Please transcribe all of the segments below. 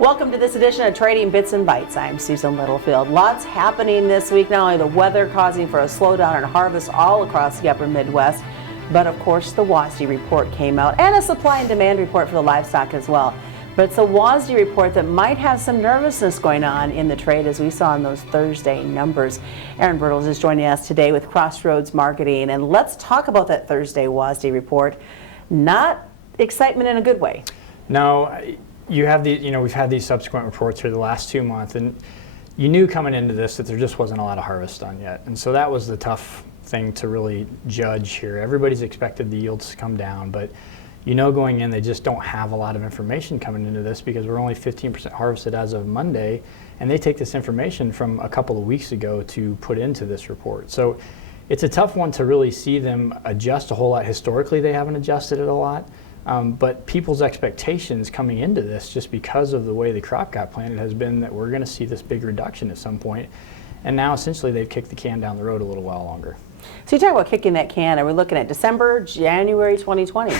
Welcome to this edition of Trading Bits and Bytes. I'm Susan Littlefield. Lots happening this week. Not only the weather causing for a slowdown in harvest all across the upper Midwest, but of course the WASDE report came out and a supply and demand report for the livestock as well. But it's a WASDE report that might have some nervousness going on in the trade, as we saw in those Thursday numbers. Aaron Bertels is joining us today with Crossroads Marketing, and let's talk about that Thursday WASDE report. Not excitement in a good way. No. You have we've had these subsequent reports for the last 2 months, and you knew coming into this that there just wasn't a lot of harvest done yet. And so that was the tough thing to really judge here. Everybody's expected the yields to come down, but going in, they just don't have a lot of information coming into this because we're only 15% harvested as of Monday, and they take this information from a couple of weeks ago to put into this report. So it's a tough one to really see them adjust a whole lot. Historically, they haven't adjusted it a lot. But people's expectations coming into this, just because of the way the crop got planted, has been that we're going to see this big reduction at some point. And now essentially they've kicked the can down the road a little while longer. So you talk about kicking that can. Are we looking at December, January 2020?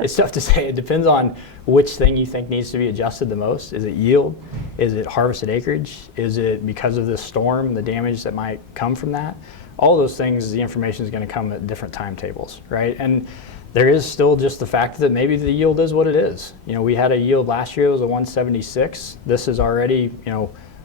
It's tough to say. It depends on which thing you think needs to be adjusted the most. Is it yield? Is it harvested acreage? Is it because of this storm, the damage that might come from that? All those things, the information is going to come at different timetables, right? And there is still just the fact that maybe the yield is what it is. We had a yield last year, it was a 176. This is already,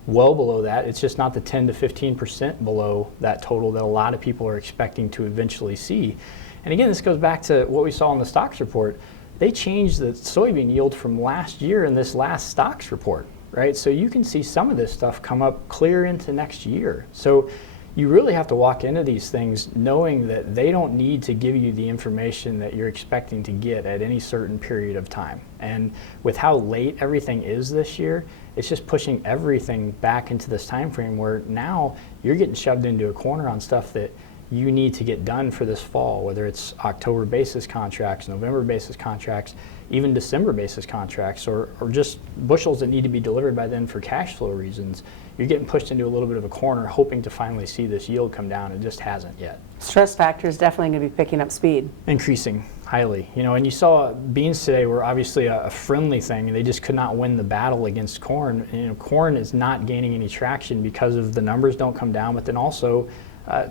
well below that. It's just not the 10 to 15% below that total that a lot of people are expecting to eventually see. And again, this goes back to what we saw in the stocks report. They changed the soybean yield from last year in this last stocks report, right? So you can see some of this stuff come up clear into next year. So you really have to walk into these things knowing that they don't need to give you the information that you're expecting to get at any certain period of time. And with how late everything is this year, it's just pushing everything back into this time frame where now you're getting shoved into a corner on stuff that you need to get done for this fall, whether it's October basis contracts, November basis contracts, even December basis contracts, or just bushels that need to be delivered by then for cash flow reasons. You're getting pushed into a little bit of a corner hoping to finally see this yield come down. It just hasn't yet. Stress factor is definitely going to be picking up speed. Increasing highly. And you saw beans today were obviously a friendly thing. They just could not win the battle against corn. Corn is not gaining any traction because of the numbers don't come down, but then also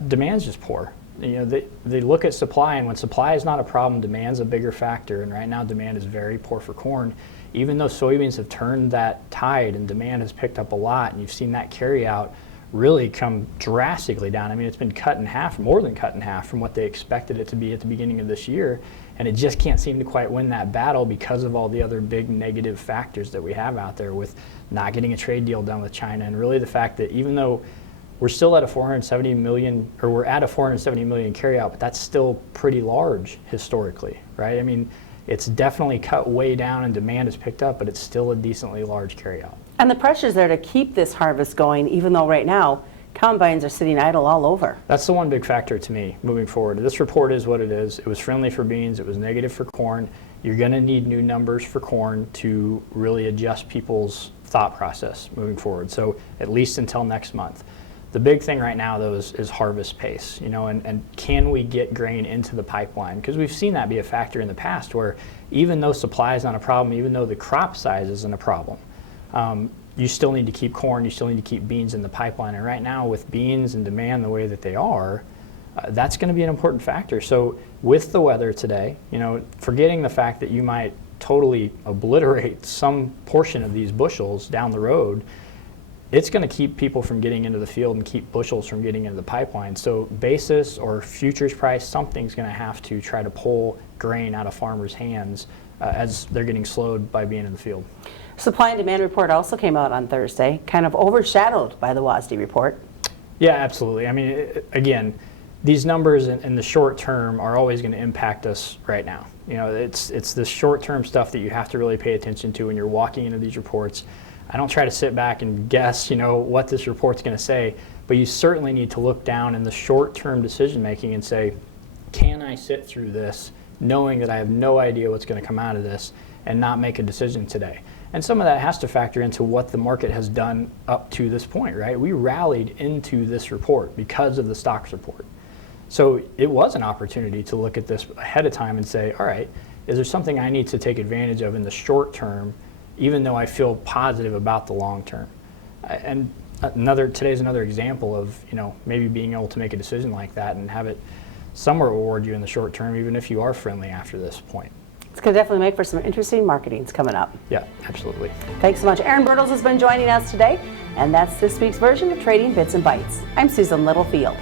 demand's just poor. They look at supply, and when supply is not a problem, demand's a bigger factor. And right now demand is very poor for corn. Even though soybeans have turned that tide and demand has picked up a lot, and you've seen that carry out really come drastically down. I mean, it's been cut in half, more than cut in half from what they expected it to be at the beginning of this year. And it just can't seem to quite win that battle because of all the other big negative factors that we have out there, with not getting a trade deal done with China, and really the fact that even though we're still at a 470 million, or we're at a 470 million carryout, but that's still pretty large historically, right? I mean, it's definitely cut way down and demand has picked up, but it's still a decently large carryout. And the pressure's there to keep this harvest going, even though right now combines are sitting idle all over. That's the one big factor to me moving forward. This report is what it is. It was friendly for beans. It was negative for corn. You're going to need new numbers for corn to really adjust people's thought process moving forward. So at least until next month. The big thing right now, though, is harvest pace, and can we get grain into the pipeline? Because we've seen that be a factor in the past where even though supply is not a problem, even though the crop size isn't a problem, you still need to keep corn, you still need to keep beans in the pipeline. And right now with beans and demand the way that they are, that's going to be an important factor. So with the weather today, forgetting the fact that you might totally obliterate some portion of these bushels down the road, it's going to keep people from getting into the field and keep bushels from getting into the pipeline. So basis or futures price, something's going to have to try to pull grain out of farmers' hands as they're getting slowed by being in the field. Supply and demand report also came out on Thursday, kind of overshadowed by the WASDE report. Yeah, absolutely. I mean, again, these numbers in the short term are always going to impact us right now. It's this short-term stuff that you have to really pay attention to when you're walking into these reports. I don't try to sit back and guess, what this report's going to say, but you certainly need to look down in the short-term decision-making and say, can I sit through this knowing that I have no idea what's going to come out of this and not make a decision today? And some of that has to factor into what the market has done up to this point, right? We rallied into this report because of the stocks report. So it was an opportunity to look at this ahead of time and say, all right, is there something I need to take advantage of in the short term even though I feel positive about the long term. And today's another example of, maybe being able to make a decision like that and have it somewhat reward you in the short term, even if you are friendly after this point. It's going to definitely make for some interesting marketings coming up. Yeah, absolutely. Thanks so much. Aaron Bertels has been joining us today, and that's this week's version of Trading Bits and Bytes. I'm Susan Littlefield.